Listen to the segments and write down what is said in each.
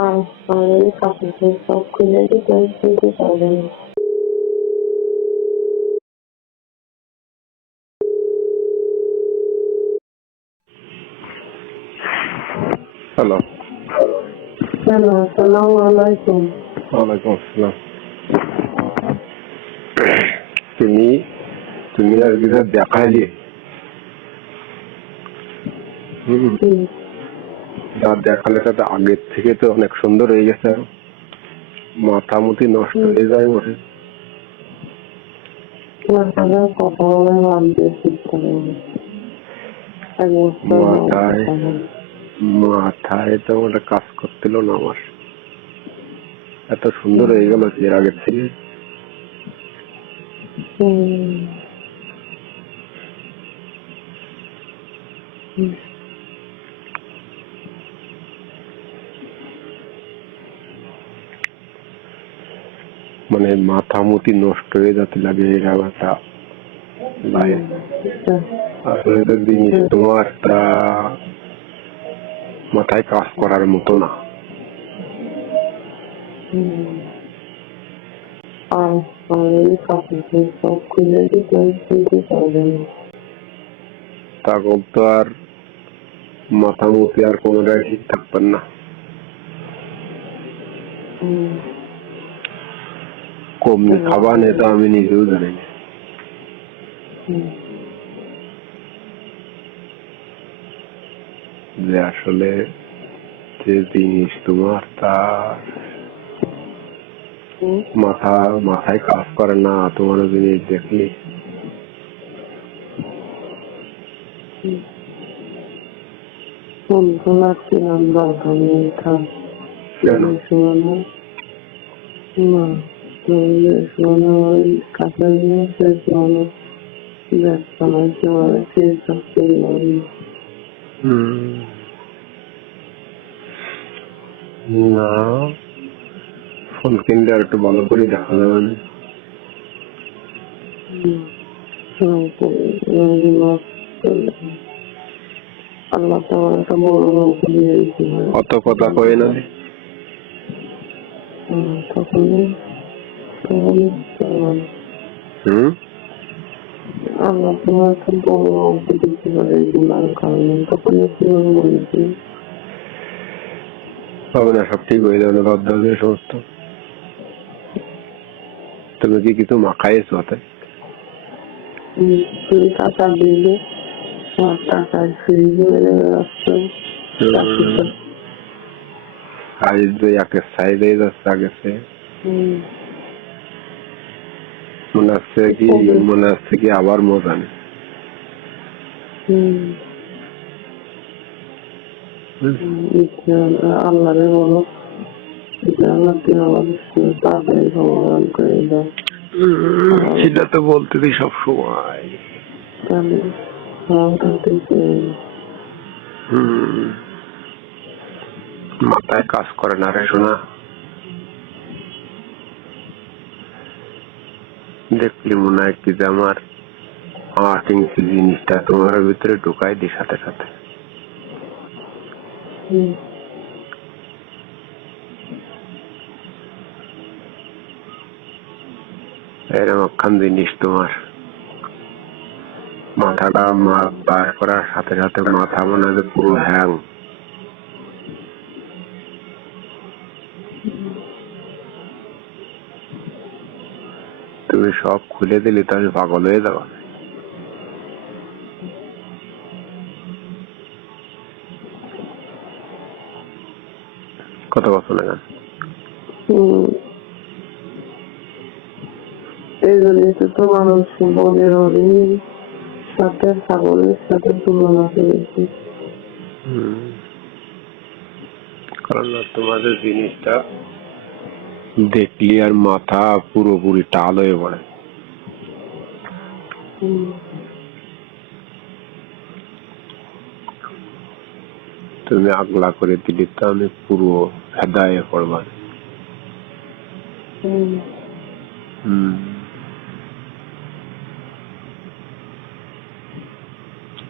আমাদের কাপড় সব খুলে দিতে পারবেন। হ্যালো। হ্যালো, আসসালামু আলাইকুম। ওয়ালাইকুম আসসালাম। তুমি তুমি আজকে যা দেখাইলে যা দেখালে তাতে আগের থেকে তো অনেক সুন্দর হয়ে গেছে। মাথা মুতি নষ্ট হয়ে যায় মনে। কথা বলে ভাবতে মাথায় মাথায় তো ওটা কাজ করছিল না আমার। এত সুন্দর হয়ে গেল এর আগের থেকে। মানে মাথা মুতি নষ্ট হয়ে যাতে লাগে এরকম একটা লাগে। আসলে তো জিনিস তোমার মাথায় কাজ করার মতো না। তখন তো আর মাথা মুতি আর কোনোটাই ঠিক থাকবেন না। কমনি খাবার নেই তো আমি নিজেও জানি না। যে আসলে যে জিনিস তোমার তার মাথায় কাজ করে না তোমার জিনিস দেখলি। না ফোন কিনলে আর একটু ভালো করে দেখা যাবে না। আল্লাহ তোমার একটা বড় রোগ দিয়ে অত কথা কই না। তখন আল্লাহ তোমার একটা বড় রোগ দিতে পারে গুণার কারণে তখন বলেছি হবে না, সব ঠিক হয়ে যাবে। বাদ দাও যে সমস্ত। তুমি কি কিছু মাখাইছো হাতে? টাকা দিলে টাকা ফ্রিজে রাখছো আজ দুই একের সাইডে যাচ্ছে আগেছে। মনে হচ্ছে কি আবার মজা নেই। আল্লাহরে বলো সেটা তো বলতেছি সব সময়। মাথায় কাজ করে না রে শোনা। দেখলি মনে হয় কি যে আমার 8 ইঞ্চি জিনিসটা তোমার ভিতরে ঢুকাই দিই সাথে সাথে। এরকম একখান জিনিস তোমার মাথাটা বার করার সাথে সাথে মাথা মনে হয় পুরো হ্যাং। তুমি সব খুলে দিলে তো আমি পাগল হয়ে যাবো। কত বছর না এই জন্য তো মানুষ বনের হরিণ সাথে ছাগলের সাথে তুলনা করেছি। কারণ তোমাদের জিনিসটা দেখলি আর মাথা পুরোপুরি টাল হয়ে পড়ে। তুমি আগলা করে দিলি তো আমি পুরো হেদায়ে পড়বার।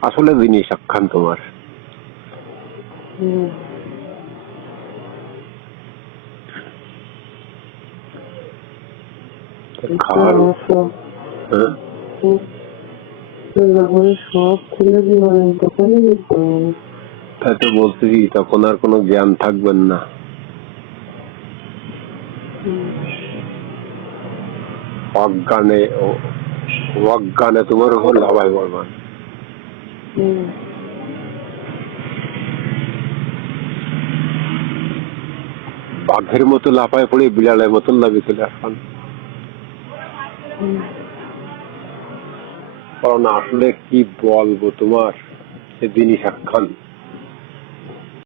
আসলে জিনিস একখান তোমার খাওয়ার হ্যাঁ সব ছেলে জীবনে তখনই তাই তো বলতেছি, তখন আর কোনো জ্ঞান থাকবেন না। অজ্ঞানে তোমার উপর লাভাই বলবান। বাঘের মতো লাফায় পড়ে বিড়ালের মতন লাভি চলে আসেন। কারণ আসলে কি বলবো তোমার, সে জিনিস একখান